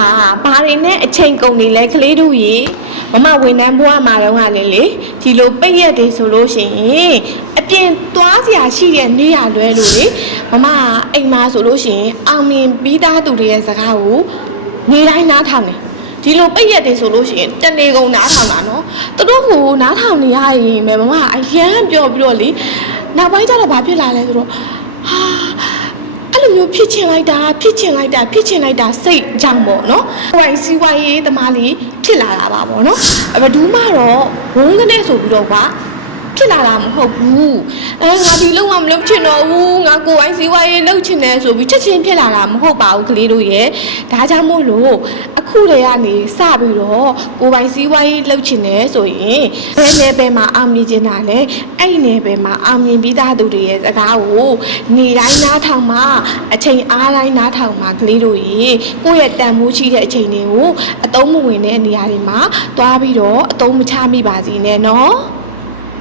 မှာဘာတွေနဲ့အချိန်ကုန်နေလဲကလေးတို့ရေမဝန်ထမ်းဘွားမှာတော့ကလည်းလေဒီလိုပိတ်ရက်တွေဆိုလို့ရှိရင်အပြင်သွားစရာရှိတဲ့နေရလွဲလို့လေမအိမ်မှာဆိုလို့ရှိရင်အောင်မြင်ပြီးသားသူတွေရဲ့စကားကိုနေတိုင်းနားထောင်နေဒီလိုပိတ်ရက်တွေဆိုလို့ရှိရင်တနေကုန်နားထောင်တာနော်သူတို့ကိုနားထောင်နေရရင်ပဲအရန်ပြောပြီးတော့လေနောက်ပိုင်းကျတော့ဘာဖြစ်လာလဲဆိုတော့ဟာအဲ့လိုမျိုးဖြစ်ချင်လိုက်တာစိတ်ကြောင့်ပေါ့နော်ဟိုစီဝိုင်းရေးသမားလေးဖြစ်လာတာပါပေါ့နော်ဘယ်သူမှတော့ဝုန်းကနေဆိုပြီးတော့ဖြစ်လာတာမဟုတ်ဘူးငါဒီလုံးဝမလုပ်ချင်တော့ဘူးငါကိုယ်အိုင်းစီဝါရေးလုပ်ချင်တယ်ဆိုပြီးချက်ချင်းဖြစ်လာတာမဟုတ်ပါဘူးကလေးတို့ရဲ့ဒါကြောင့်မို့လို့အခုတည်းကနေစပြီးတော့ကိုယ်ပိုင်စီဝါရေးလုပ်ချင်တယ်ဆိုရင်ဘယ်နယ်ပယ်မှာအောင်မြင်ချင်တာလဲအဲ့နယ်ပယ်မှာအောင်မြင်ပြီးသားသူတွေရဲ့စကားကိုနေတိုင်းနားထောင်မှအချိန်အားတိုင်းနားထောင်မှကလေးတို့ရေကိုယ့်ရဲ့တန်ဖိုးရှိတဲ့အချိန်တွေကိုအသုံးမဝင်တဲ့နေရာတွေမှာတွားပြီးတော့အသုံးမချမိပါစေနဲ့နော်